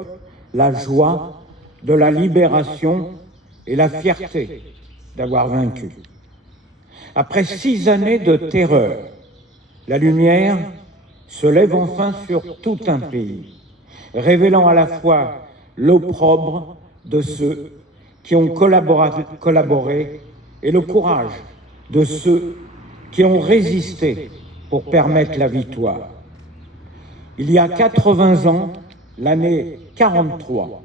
peuple la joie de la libération et la fierté d'avoir vaincu. Après 6 années de terreur, la lumière se lève enfin sur tout un pays, révélant à la fois l'opprobre de ceux qui ont collaboré et le courage de ceux qui ont résisté pour permettre la victoire. Il y a 80 ans, l'année 43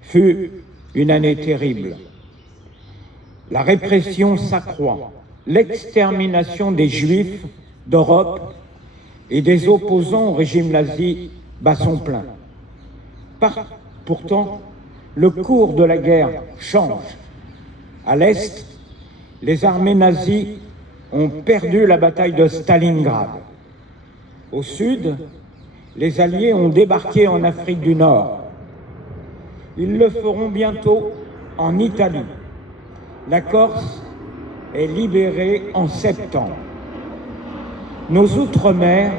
fut une année terrible. La répression s'accroît, l'extermination des Juifs d'Europe et des opposants au régime nazi bat son plein. Pourtant, le cours de la guerre change. À l'Est, les armées nazies ont perdu la bataille de Stalingrad. Au Sud, les Alliés ont débarqué en Afrique du Nord. Ils le feront bientôt en Italie. La Corse est libérée en septembre. Nos outre-mer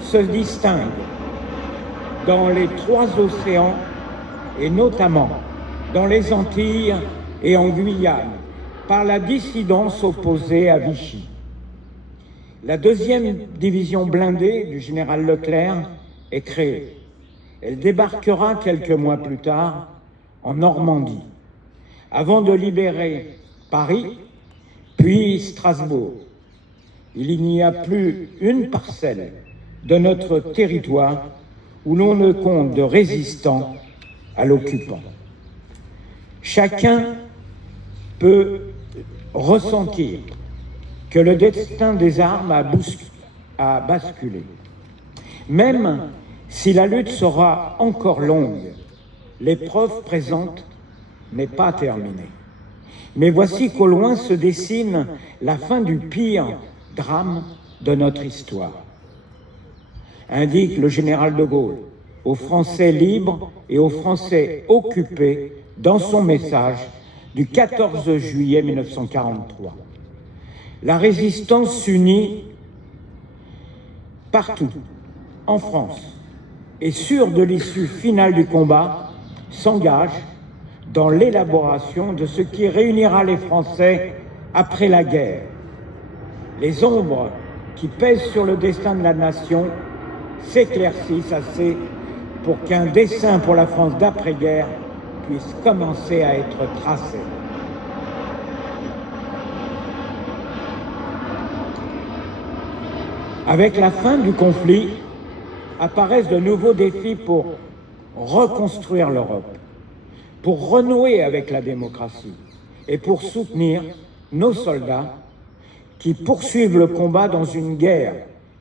se distinguent dans les 3 océans et notamment dans les Antilles et en Guyane par la dissidence opposée à Vichy. La 2e division blindée du général Leclerc est créée. Elle débarquera quelques mois plus tard en Normandie, avant de libérer Paris, puis Strasbourg. Il n'y a plus une parcelle de notre territoire où l'on ne compte de résistants à l'occupant. Chacun peut ressentir que le destin des armes a basculé. Même si la lutte sera encore longue, l'épreuve présente n'est pas terminée. Mais voici qu'au loin se dessine la fin du pire drame de notre histoire. Indique le général de Gaulle aux Français libres et aux Français occupés dans son message du 14 juillet 1943. La résistance s'unit partout, en France, et sûre de l'issue finale du combat, s'engage dans l'élaboration de ce qui réunira les Français après la guerre. Les ombres qui pèsent sur le destin de la nation s'éclaircissent assez pour qu'un dessein pour la France d'après-guerre puisse commencer à être tracé. Avec la fin du conflit, apparaissent de nouveaux défis pour reconstruire l'Europe, pour renouer avec la démocratie et pour soutenir nos soldats qui poursuivent le combat dans une guerre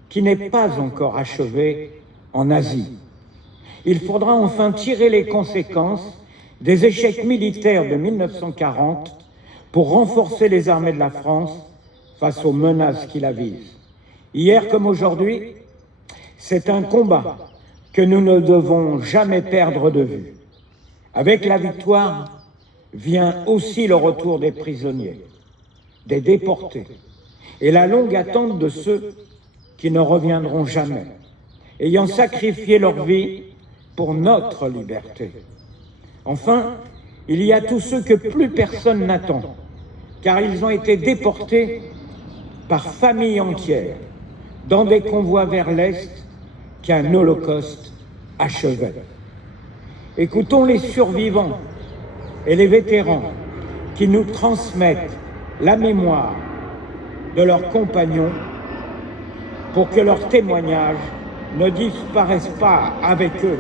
qui n'est pas encore achevée en Asie. Il faudra enfin tirer les conséquences des échecs militaires de 1940 pour renforcer les armées de la France face aux menaces qui la visent. Hier comme aujourd'hui, c'est un combat que nous ne devons jamais perdre de vue. Avec la victoire vient aussi le retour des prisonniers, des déportés, et la longue attente de ceux qui ne reviendront jamais, ayant sacrifié leur vie pour notre liberté. Enfin, il y a tous ceux que plus personne n'attend, car ils ont été déportés par familles entières, dans des convois vers l'Est qu'un holocauste achevait. Écoutons les survivants et les vétérans qui nous transmettent la mémoire de leurs compagnons pour que leurs témoignages ne disparaissent pas avec eux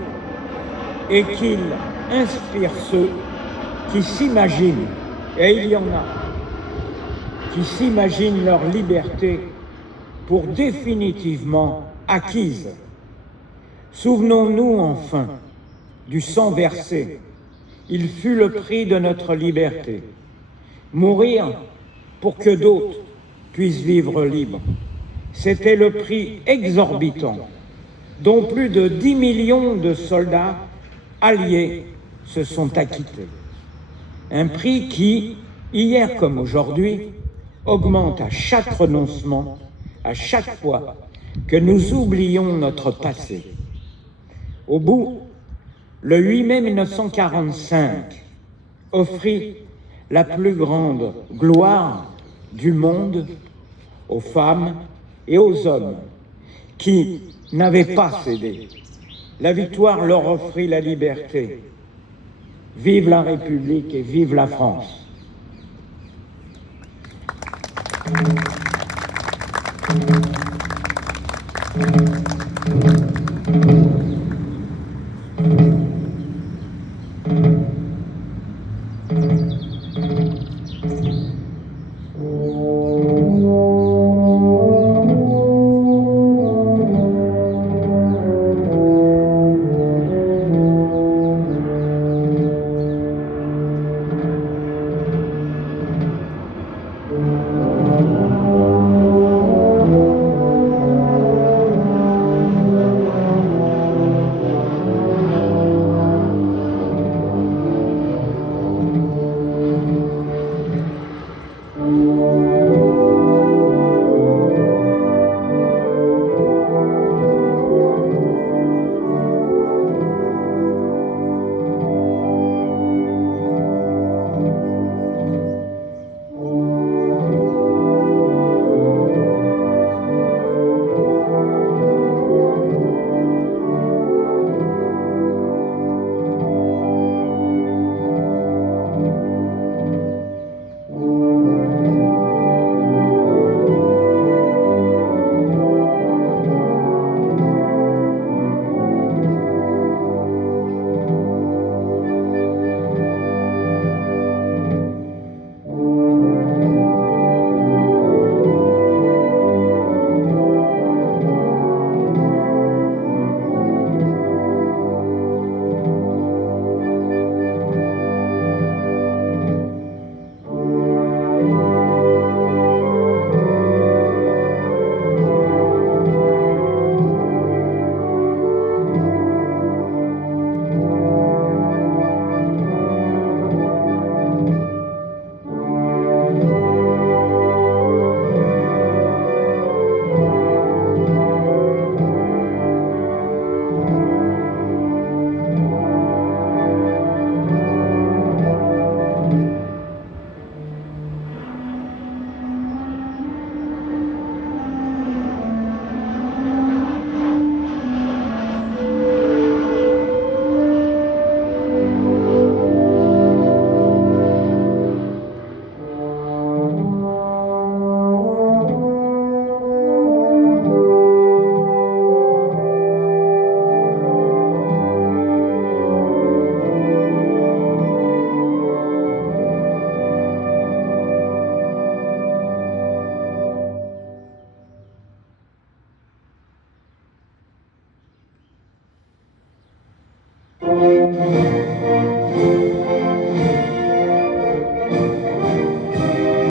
et qu'ils inspirent ceux qui s'imaginent, et il y en a, qui s'imaginent leur liberté pour définitivement acquise. Souvenons-nous enfin du sang versé. Il fut le prix de notre liberté. Mourir pour que d'autres puissent vivre libres. C'était le prix exorbitant dont plus de 10 millions de soldats alliés se sont acquittés. Un prix qui, hier comme aujourd'hui, augmente à chaque renoncement, à chaque fois que nous oublions notre passé. Au bout le 8 mai 1945 offrit la plus grande gloire du monde aux femmes et aux hommes qui n'avaient pas cédé. La victoire leur offrit la liberté. Vive la République et vive la France.